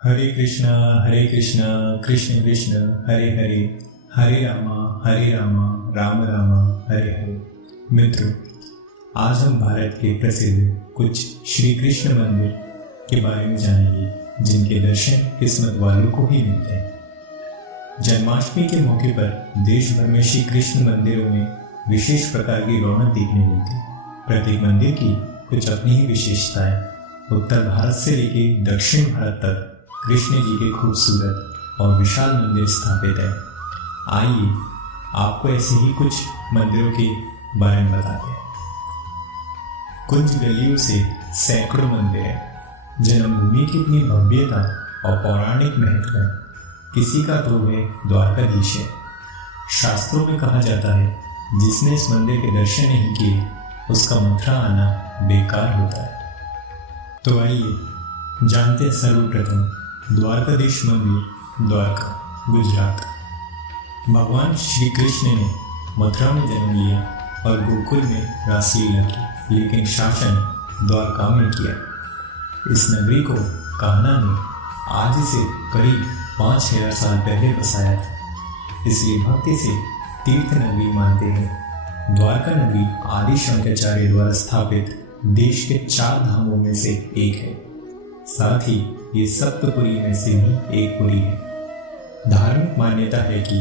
हरे कृष्णा कृष्ण कृष्ण हरे हरे, हरे रामा राम राम हरे हरे। मित्रों, आज हम भारत के प्रसिद्ध कुछ श्री कृष्ण मंदिर के बारे में जानेंगे, जिनके दर्शन किस्मत वालों को ही मिलते हैं। जन्माष्टमी के मौके पर देश भर में श्री कृष्ण मंदिरों में विशेष प्रकार की रौनक देखने मिलती है। प्रत्येक मंदिर की कुछ अपनी ही विशेषताएं। उत्तर भारत से लेकर दक्षिण भारत तक कृष्ण जी के खूबसूरत और विशाल मंदिर स्थापित है। आइए आपको ऐसे ही कुछ मंदिरों के बारे में बताते हैं। कुछ गलियों से सैकड़ों मंदिर हैं। जन्मभूमि की इतनी भव्यता और पौराणिक महत्व है। किसी का तो वे द्वारकाधीश है। शास्त्रों में कहा जाता है, जिसने इस मंदिर के दर्शन नहीं किए उसका मथुरा आना बेकार होता है। तो आइए जानते हैं सर्वप्रथम द्वारकाधीश मंदिर, द्वारका, गुजरात। भगवान श्री कृष्ण ने मथुरा में जन्म लिया और गोकुल में रासलीला की, लेकिन शासन द्वारका में किया। इस नगरी को कान्हा ने आज से करीब 5000 साल पहले बसाया था, इसलिए भक्ति से तीर्थ नगरी मानते हैं। द्वारका नगरी आदि शंकराचार्य द्वारा स्थापित देश के 4 धामों में से एक है। साथ ही ये सप्तपुरी में से भी एक पुरी है। धार्मिक मान्यता है कि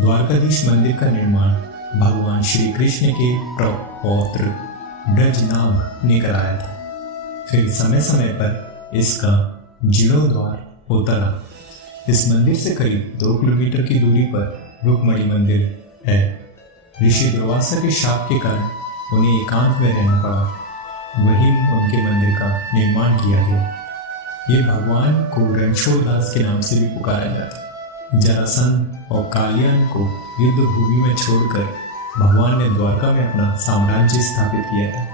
द्वारकाधीश मंदिर का निर्माण भगवान श्री कृष्ण के पौत्र ब्रजनाभ ने कराया था। फिर समय समय पर इसका जीर्णोद्धार होता रहा। इस मंदिर से करीब 2 किलोमीटर की दूरी पर रुक्मणी मंदिर है। ऋषि दुर्वासा के शाप के कारण उन्हें एकांत में रहना पड़ा। वहीं उनके मंदिर का निर्माण किया गया। ये भगवान को रणछोड़दास के नाम से भी पुकारा जाता। जरासंध और कालियान को युद्ध भूमि में छोड़कर भगवान ने द्वारका में अपना साम्राज्य स्थापित किया था।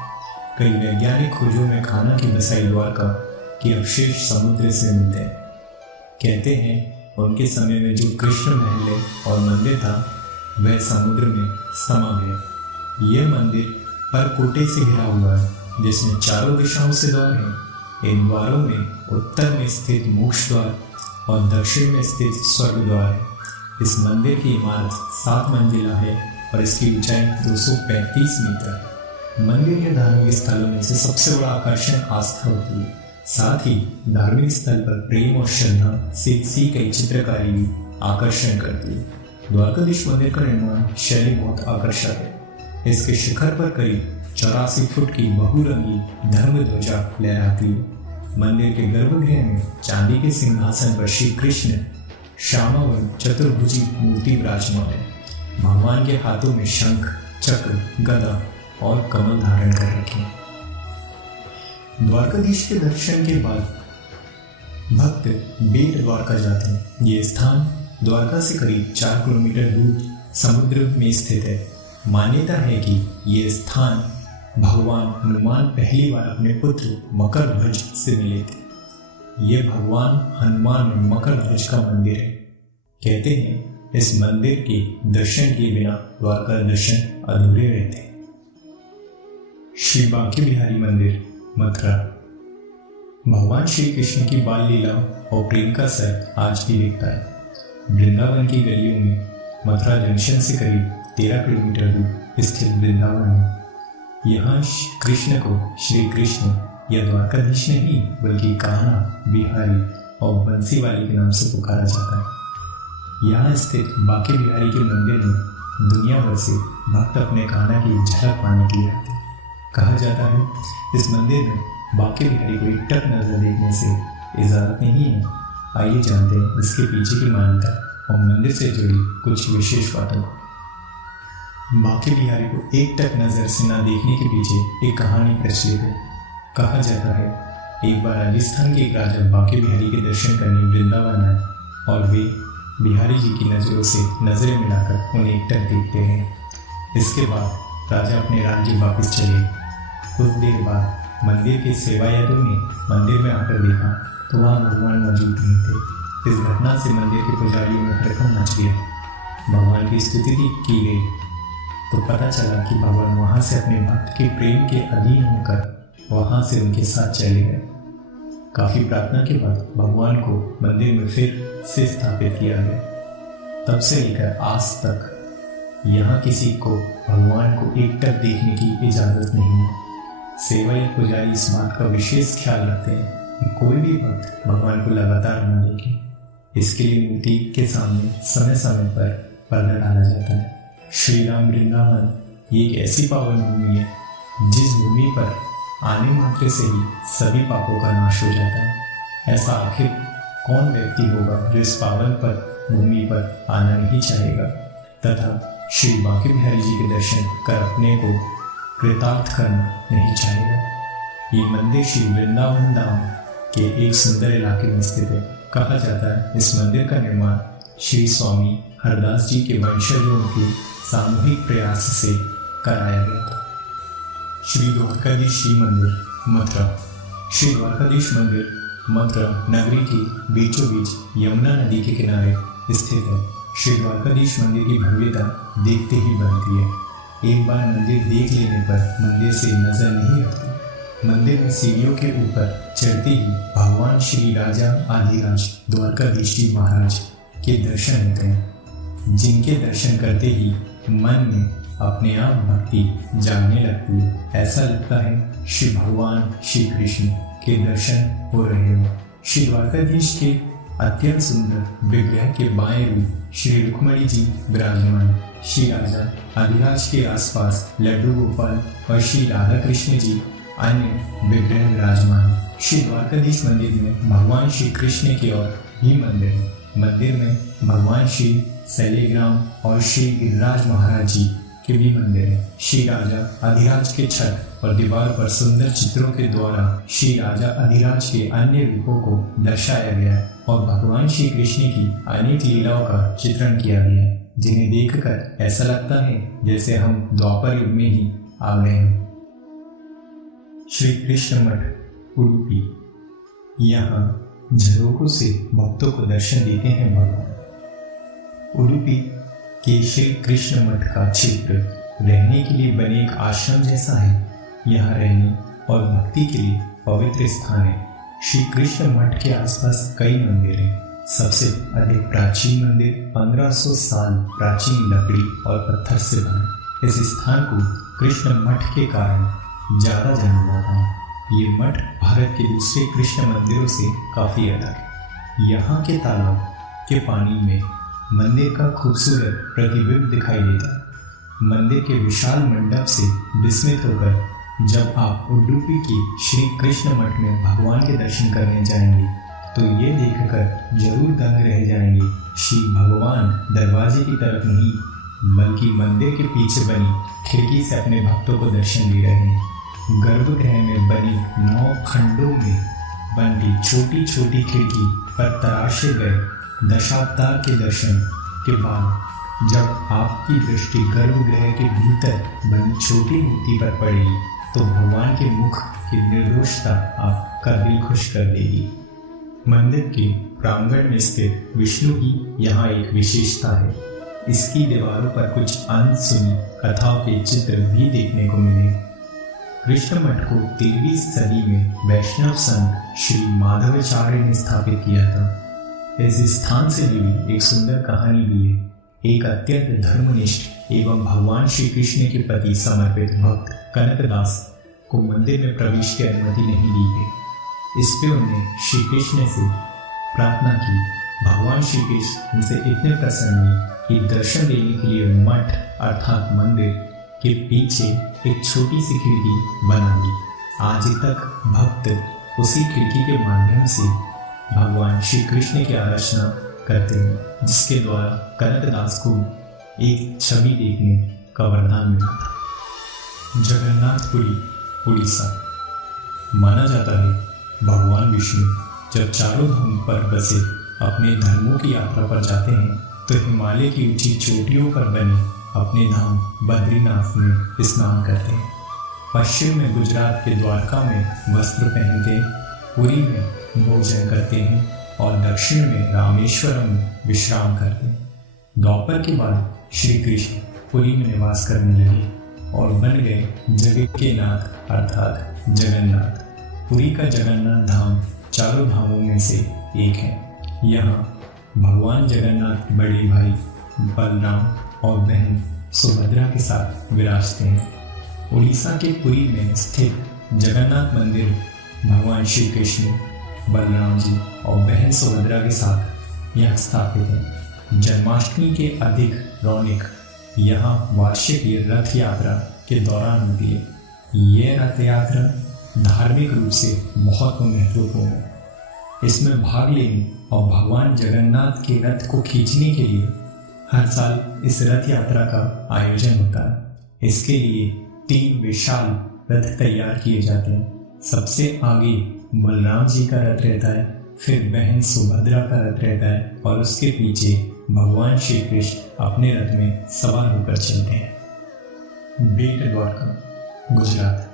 कई वैज्ञानिक खोजों में खाना की बसाई द्वारका के अवशेष समुद्र से मिलते हैं। कहते हैं उनके समय में जो कृष्ण महल और मंदिर था वह समुद्र में समा गया। यह मंदिर परकोटे से घिरा हुआ है, जिसमें चारों दिशाओं से द्वार हैं। इन द्वारों में उत्तर में स्थित मोक्ष द्वार और दक्षिण में स्थित स्वर्ग द्वार है। इस मंदिर की इमारत 7 मंजिला है और इसकी ऊंचाई 235 मीटर है। मंदिर के धार्मिक स्थलों में से सबसे बड़ा आकर्षण आस्था होती है। साथ ही धार्मिक स्थल पर प्रेम और श्रद्धा से कई चित्रकारी भी आकर्षण करती है। द्वारकाधीश मंदिर का निर्माण शैली बहुत आकर्षक है। इसके शिखर पर करीब 84 फुट की बहुरंगी धर्म ध्वजा लहराती है। मंदिर के गर्भगृह में चांदी के सिंहासन पर श्री कृष्ण श्यामावर्ण चतुर्भुजी मूर्ति विराजमान है। भगवान के हाथों में शंख, चक्र, गदा और कमल धारण कर रखे हैं। द्वारकाधीश के दर्शन के बाद भक्त बेट द्वारका जाते हैं। ये स्थान द्वारका से करीब 4 किलोमीटर दूर समुद्र में स्थित है। मान्यता है कि ये स्थान भगवान हनुमान पहली बार अपने पुत्र मकर ध्वज से मिले थे। ये भगवान हनुमान मकर ध्वज का मंदिर है। कहते हैं इस मंदिर के दर्शन किए बिना द्वारका दर्शन अधूरे रहते हैं। श्री बांके बिहारी मंदिर, मथुरा। भगवान श्री कृष्ण की बाल लीला और प्रेम का सर आज भी दिखता है। वृंदावन की गलियों में मथुरा जंक्शन से करीब 13 किलोमीटर दूर स्थित वृंदावन है। यहाँ कृष्ण को श्री कृष्ण या द्वारकाधीश नहीं बल्कि कान्हा, बिहारी और बंसीवाली के नाम से पुकारा जाता है। यहाँ स्थित बांके बिहारी के मंदिर में दुनिया भर से भक्त अपने कान्हा की झलक पाने के लिए आते हैं। कहा जाता है इस मंदिर में बांके बिहारी को एकटक नजर देखने से इजाजत नहीं है। आइए जानते हैं इसके पीछे की मान्यता और मंदिर से जुड़ी कुछ विशेष बातों को। बांके बिहारी को एकटक नजर से न देखने के पीछे एक कहानी प्रचलित है। कहा जाता है एक बार राजस्थान के एक राजा बांके बिहारी के दर्शन करने वृंदावन आए और वे बिहारी जी की नजरों से नजरें मिलाकर उन्हें एकटक देखते हैं। इसके बाद राजा अपने राज्य वापस चले। कुछ देर बाद मंदिर के सेवायतों ने मंदिर में आकर देखा तो वहाँ भगवान मौजूद नहीं थे। इस घटना से मंदिर के पुजारियों में हड़कंप मच गया। भगवान की स्तुति की गई तो पता चला कि भगवान वहां से अपने भक्त के प्रेम के अधीन होकर वहां से उनके साथ चले गए। काफी प्रार्थना के बाद भगवान को मंदिर में फिर से स्थापित किया गया। तब से लेकर आज तक यहाँ किसी को भगवान को एकटक देखने की इजाजत नहीं है। सेवक पुजारी इस बात का विशेष ख्याल रखते हैं कि कोई भी भक्त भगवान को लगातार न देखे। इसके लिए मूर्ति के सामने समय समय पर पर्दा डाला जाता है। श्री राम वृंदावन ये एक ऐसी पावन भूमि है जिस भूमि पर आने मात्र से ही सभी पापों का नाश हो जाता है। ऐसा आखिर कौन व्यक्ति होगा जो इस पावन पर भूमि पर आना नहीं चाहेगा तथा श्री बांके बिहारी जी के दर्शन कर अपने को कृतार्थ करना नहीं चाहेगा। ये मंदिर श्री वृंदावन धाम के एक सुंदर इलाके में स्थित है। कहा जाता है इस मंदिर का निर्माण श्री स्वामी हरदास जी के वंशजों के सामूहिक प्रयास से कराया गया था। श्री द्वारकाधीश जी मंदिर मथुरा। श्री द्वारकाधीश मंदिर मथुरा नगरी के बीचों बीच यमुना नदी के किनारे स्थित है। श्री द्वारकाधीश मंदिर की भव्यता देखते ही बनती है। एक बार मंदिर देख लेने पर मंदिर से नजर नहीं हटती। मंदिर में सीढ़ियों के ऊपर चढ़ते ही भगवान श्री राजा आदिराज द्वारकाधीश जी महाराज के दर्शन होते हैं, जिनके दर्शन करते ही मन में अपने आप भक्ति जागने लगती है। ऐसा लगता है श्री भगवान श्री कृष्ण के दर्शन हो रहे हो। श्री द्वारकाधीश के अत्यंत सुंदर विग्रह के बाएं रूप श्री रुक्मणी जी विराजमान। श्री राजा अधिराज के आसपास लड्डू गोपाल और श्री राधा कृष्ण जी अन्य विग्रह विराजमान। श्री द्वारकाधीश मंदिर में भगवान श्री कृष्ण की ओर भी मंदिर है। मंदिर में भगवान श्री शैलग्राम और श्री गिरिराज महाराज जी के भी मंदिर है। श्री राजा अधिराज के छत और दीवार पर सुंदर चित्रों के द्वारा श्री राजा अधिराज के अन्य रूपों को दर्शाया गया है और भगवान श्री कृष्ण की अनेक लीलाओं का चित्रण किया गया है, जिन्हें देखकर ऐसा लगता है जैसे हम द्वापर युग में ही आ गए हैं। श्री कृष्ण मठ उडुपी। यहाँ झरोखों से भक्तों को दर्शन देते हैं भगवान। उडुपी के श्री कृष्ण मठ का क्षेत्र रहने के लिए बने एक आश्रम जैसा है। यहाँ रहने और भक्ति के लिए पवित्र स्थान है। श्री कृष्ण मठ के आसपास कई मंदिर हैं। सबसे अधिक प्राचीन मंदिर 1500 साल प्राचीन लकड़ी और पत्थर से बना। इस स्थान को कृष्ण मठ के कारण ज्यादा जाना जाता है। ये मठ भारत के दूसरे कृष्ण मंदिरों से काफी अलग है। यहाँ के तालाब के पानी में मंदिर का खूबसूरत प्रतिबिंब दिखाई देता है। मंदिर के विशाल मंडप से विस्मित होकर जब आप उडुपी के श्री कृष्ण मठ में भगवान के दर्शन करने जाएंगे तो ये देखकर जरूर दंग रह जाएंगे। श्री भगवान दरवाजे की तरफ नहीं बल्कि मंदिर के पीछे बनी खिड़की से अपने भक्तों को दर्शन दे रहे हैं। गर्भगृह में बनी 9 खंडों में बनी छोटी छोटी खिड़की पर तराशे गए दशावतार के दर्शन के बाद जब आपकी दृष्टि गर्भगृह के भीतर बनी छोटी मूर्ति पर पड़ेगी तो भगवान के मुख की निर्दोषता आपका दिल खुश कर देगी। मंदिर के प्रांगण में स्थित विष्णु की यहाँ एक विशेषता है। इसकी दीवारों पर कुछ अनसुनी कथाओं के चित्र भी देखने को मिले। कृष्ण मठ को 13वीं सदी में वैष्णव संत श्री माधवाचार्य ने स्थापित किया था। इस स्थान से जुड़ी एक सुंदर कहानी भी है। एक अत्यंत धर्मनिष्ठ एवं भगवान श्री कृष्ण के प्रति समर्पित भक्त कनकदास को मंदिर में प्रवेश की अनुमति नहीं दी गई। इस पे उन्हें श्री कृष्ण से प्रार्थना की। भगवान श्री कृष्ण उनसे इतने प्रसन्न हुए कि दर्शन देने के लिए मठ अर्थात मंदिर के पीछे एक छोटी सी खिड़की बना दी। आज तक भक्त उसी खिड़की के माध्यम से भगवान श्री कृष्ण की आराधना करते हैं, जिसके द्वारा कनकदास को एक छवि देखने का वरदान मिला था। जगन्नाथपुरी उड़ीसा। माना जाता है भगवान विष्णु जब चारों धाम पर बसे अपने धर्मों की यात्रा पर जाते हैं तो हिमालय की ऊंची चोटियों पर बने अपने धाम बद्रीनाथ में स्नान करते हैं। पश्चिम में गुजरात के द्वारका में वस्त्र पहनते, पुरी में भोजन करते हैं और दक्षिण में रामेश्वरम में विश्राम करते हैं। द्वापर के बाद श्री कृष्ण पुरी में निवास करने लगे और बन गए जगत के नाथ अर्थात जगन्नाथ। पुरी का जगन्नाथ धाम चारों धामों में से एक है। यहाँ भगवान जगन्नाथ बड़े भाई बलराम और बहन सुभद्रा के साथ विराजते हैं। उड़ीसा के पुरी में स्थित जगन्नाथ मंदिर भगवान श्री कृष्ण, बलराम जी और बहन सुभद्रा के साथ यहाँ स्थापित है। जन्माष्टमी के अधिक रौनक यहाँ वार्षिक रथ यात्रा के दौरान होती है। ये रथ यात्रा धार्मिक रूप से बहुत महत्वपूर्ण है। इसमें भाग लेने और भगवान जगन्नाथ के रथ को खींचने के लिए हर साल इस रथ यात्रा का आयोजन होता है। इसके लिए 3 विशाल रथ तैयार किए जाते हैं। सबसे आगे बलराम जी का रथ रहता है, फिर बहन सुभद्रा का रथ रहता है और उसके पीछे भगवान श्री कृष्ण अपने रथ में सवार होकर चलते हैं। बेट द्वारका, गुजरात।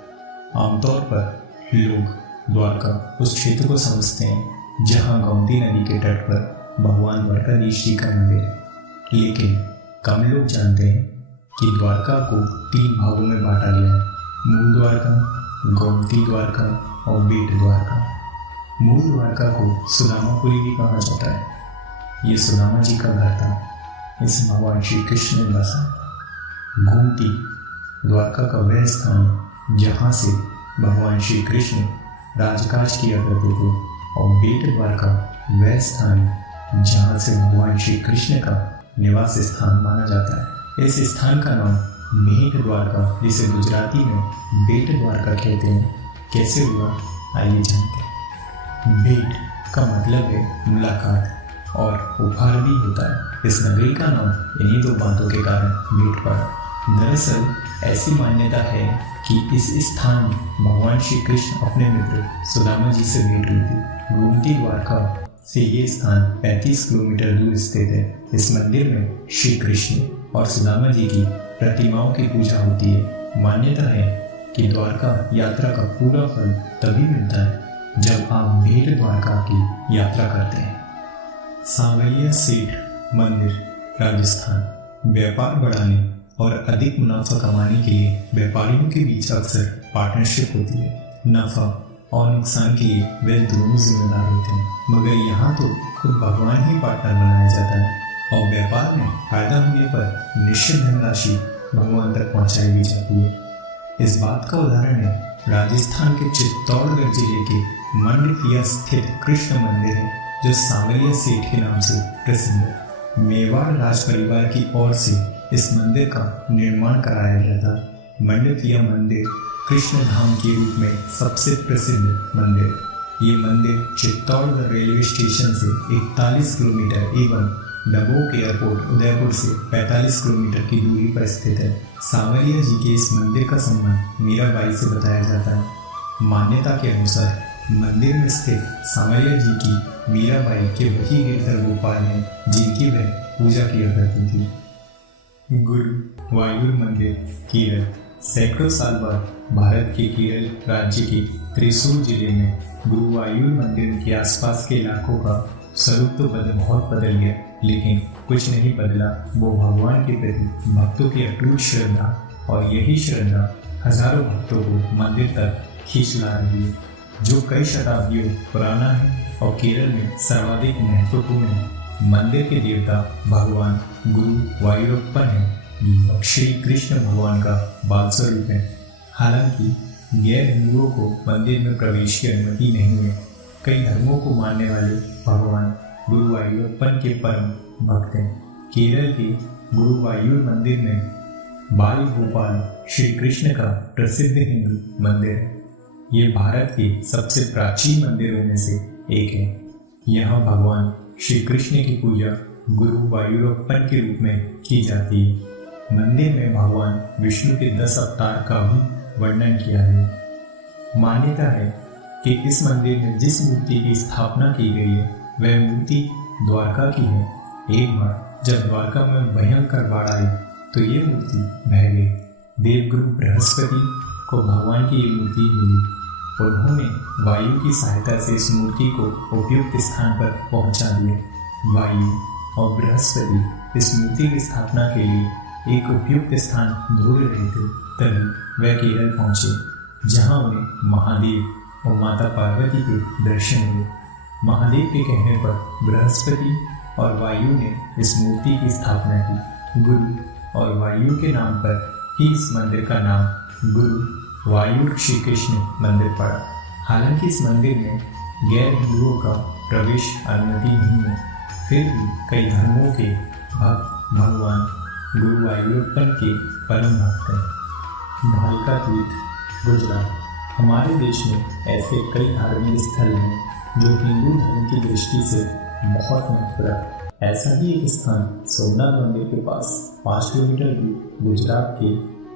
आमतौर पर लोग द्वारका उस क्षेत्र को समझते हैं जहां गोमती नदी के तट पर भगवान द्वारकाधीश जी का मंदिर है, लेकिन कम लोग जानते हैं कि द्वारका को 3 भागों में बांटा गया है: मूल द्वारका, गोमती द्वारका और बेट द्वारका। मूल द्वारका को सुदामापुरी भी कहा जाता है। ये सुदामा जी का घर था। इस भगवान श्री कृष्ण ने बसा। गोमती द्वारका का वह स्थान जहाँ से भगवान श्री कृष्ण राजकाज किया करते थे, और बेट द्वारका वह स्थान जहाँ से भगवान श्री कृष्ण का निवास स्थान माना जाता है। इस स्थान का नाम भेट द्वारका, जिसे गुजराती में बेट द्वारका कहते हैं, कैसे हुआ आइए जानते हैं। भेट का मतलब है मुलाकात और उपहार भी होता है। इस नगरी का नाम इन्हीं 2 बातों के कारण भेट पड़ा। दरअसल ऐसी मान्यता है कि इस स्थान में भगवान श्री कृष्ण अपने मित्र सुदामा जी से भेंट हुई थी। गोमती द्वारका से ये स्थान 35 किलोमीटर दूर स्थित है। इस मंदिर में श्री कृष्ण और सुदामा जी की प्रतिमाओं की पूजा होती है। मान्यता है कि द्वारका यात्रा का पूरा फल तभी मिलता है जब आप भेट द्वारका की यात्रा करते हैं। सांवरिया सेठ मंदिर, राजस्थान। व्यापार बढ़ाने और अधिक मुनाफा कमाने के लिए व्यापारियों के बीच अक्सर पार्टनरशिप होती है। नफा और नुकसान के लिए वे दोनों जिम्मेदार होते हैं, मगर यहाँ तो खुद भगवान ही पार्टनर बनाया जाता है और व्यापार में फायदा होने पर निश्चित धनराशि भगवान तक पहुँचाई भी जाती है। इस बात का उदाहरण है राजस्थान के चित्तौड़गढ़ जिले के मंडफिया स्थित कृष्ण मंदिर है, जो सांवरिया सेठ के नाम से प्रसिद्ध है। मेवाड़ राज परिवार की ओर से इस मंदिर का निर्माण कराया गया था। मंडफिया मंदिर कृष्ण धाम के रूप में सबसे प्रसिद्ध मंदिर। ये मंदिर चित्तौड़गढ़ रेलवे स्टेशन से 41 किलोमीटर एवं डबोक एयरपोर्ट उदयपुर से 45 किलोमीटर की दूरी पर स्थित है। सांवरिया जी के इस मंदिर का संबंध मीराबाई से बताया जाता है। मान्यता के अनुसार मंदिर में स्थित सांवरिया जी की मीराबाई के वही गिरधर गोपाल हैं जिनकी वह पूजा किया करती थी। गुरुवायूर मंदिर, केरल। सैकड़ों साल बाद भारत के केरल राज्य के त्रिशूर जिले में गुरुवायूर मंदिर के आसपास के इलाकों का स्वरूप तो बहुत बदल गया, लेकिन कुछ नहीं बदला वो भगवान के प्रति भक्तों की अटूट श्रद्धा, और यही श्रद्धा हजारों भक्तों को मंदिर तक खींच ला रही है, जो कई शताब्दियों पुराना है और केरल में सर्वाधिक महत्वपूर्ण है। मंदिर के देवता भगवान गुरुवायूरप्पन है, श्री कृष्ण भगवान का बाल स्वरूप है। हालांकि गैर हिंदुओं को मंदिर में प्रवेश की अनुमति नहीं है। कई धर्मों को मानने वाले भगवान गुरुवायूरप्पन के परम भक्त हैं। केरल के गुरुवायूर मंदिर में बाल गोपाल श्री कृष्ण का प्रसिद्ध हिंदू मंदिर है। ये भारत के सबसे प्राचीन मंदिरों में से एक है। यहाँ भगवान श्री कृष्ण की पूजा गुरुवायूरप्पन के रूप में की जाती है। मंदिर में भगवान विष्णु के 10 अवतार का भी वर्णन किया है। मान्यता है कि इस मंदिर में जिस मूर्ति की स्थापना की गई है वह मूर्ति द्वारका की है। एक बार जब द्वारका में भयंकर बाढ़ आई तो ये मूर्ति बह गई। देवगुरु बृहस्पति को भगवान की ये मूर्ति मिली। उन्होंने वायु की सहायता से इस मूर्ति को उपयुक्त स्थान पर पहुंचा दिया। वायु और बृहस्पति इस मूर्ति की स्थापना के लिए एक उपयुक्त स्थान ढूंढ रहे थे। तभी वह केरल पहुंचे, जहां उन्हें महादेव और माता पार्वती के दर्शन हुए। महादेव के कहने पर बृहस्पति और वायु ने इस मूर्ति की स्थापना की। गुरु और वायु के नाम पर ही इस मंदिर का नाम गुरु वायु श्री कृष्ण मंदिर पड़ा। हालांकि इस मंदिर में गैर हिंदुओं का प्रवेश अनुमति नहीं है, फिर भी कई धर्मों के भक्त भगवान गुरु वायुप्पन के परम भक्त हैं। भालका तीर्थ, गुजरात। हमारे देश में ऐसे कई धार्मिक स्थल हैं जो हिंदू धर्म की दृष्टि से बहुत महत्व रखते हैं। ऐसा ही एक स्थान सोमनाथ मंदिर के पास 5 किलोमीटर दूर गुजरात के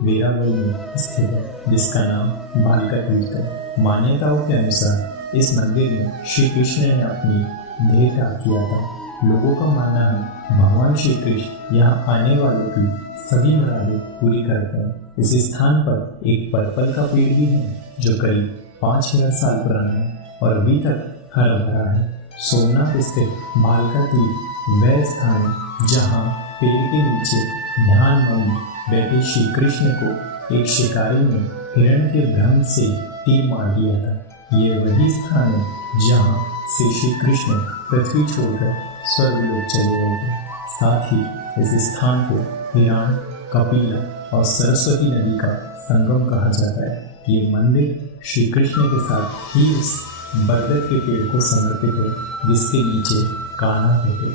वेरावल में स्थित है, जिसका नाम भालका तीर्थ है। मान्यताओं के अनुसार इस मंदिर में श्री कृष्ण ने अपनी देह त्याग किया था। लोगों का मानना है भगवान श्री कृष्ण यहाँ आने वालों की सभी मुरादें पूरी करते हैं। इस स्थान पर एक पर्पल का पेड़ भी है जो करीब 5000 साल पुराना है और अभी तक हरा भरा है। सोमनाथ स्थित भालका तीर्थ वह स्थान है जहाँ पेड़ के नीचे ध्यान मग्न बैठे श्री कृष्ण को एक शिकारी ने हिरण के भ्रम से तीर मार दिया था। ये वही स्थान है जहाँ से श्री कृष्ण पृथ्वी छोड़कर स्वर्गलोक चले गए थे। साथ ही इस स्थान को हिरण, कपिला और सरस्वती नदी का संगम कहा जाता है। ये मंदिर श्री कृष्ण के साथ ही उस बरगद के पेड़ को समर्पित है जिसके नीचे कान्हा बैठे।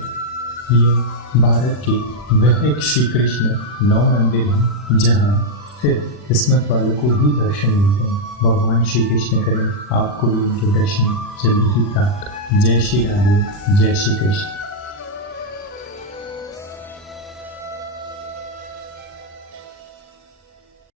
ये भारत के वह एक श्री कृष्ण 9 मंदिर हैं जहाँ सिर्फ किस्मत वालों को ही दर्शन मिलते हैं। भगवान श्री कृष्ण करें आपको भी उनके दर्शन जल्दी ही प्राप्त। जय श्री राधे, जय श्री कृष्ण।